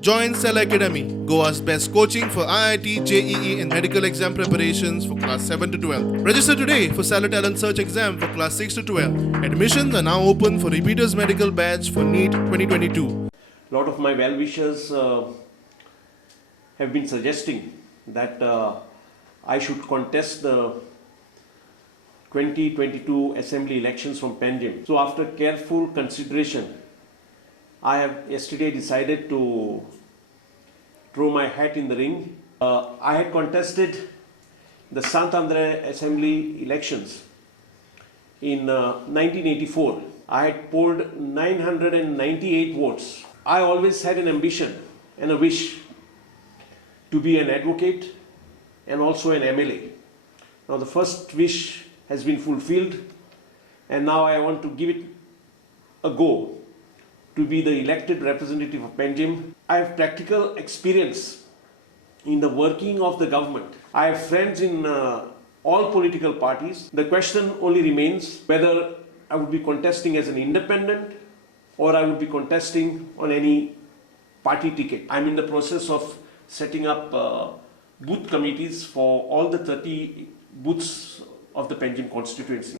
Join Cell Academy, Goa's best coaching for IIT, JEE and medical exam preparations for class 7 to 12. Register today for Cell Talent Search exam for class 6 to 12. Admissions are now open for repeaters medical batch for NEET 2022. A lot of my well-wishers have been suggesting that I should contest the 2022 assembly elections from Panjim. So after careful consideration, I have yesterday decided to throw my hat in the ring. I had contested the Sant Andre Assembly elections in 1984. I had polled 998 votes. I always had an ambition and a wish to be an advocate and also an MLA. Now the first wish has been fulfilled and now I want to give it a go to be the elected representative of Panjim. I have practical experience in the working of the government. I have friends in all political parties. The question only remains whether I would be contesting as an independent or I would be contesting on any party ticket. I'm in the process of setting up booth committees for all the 30 booths of the Panjim constituency.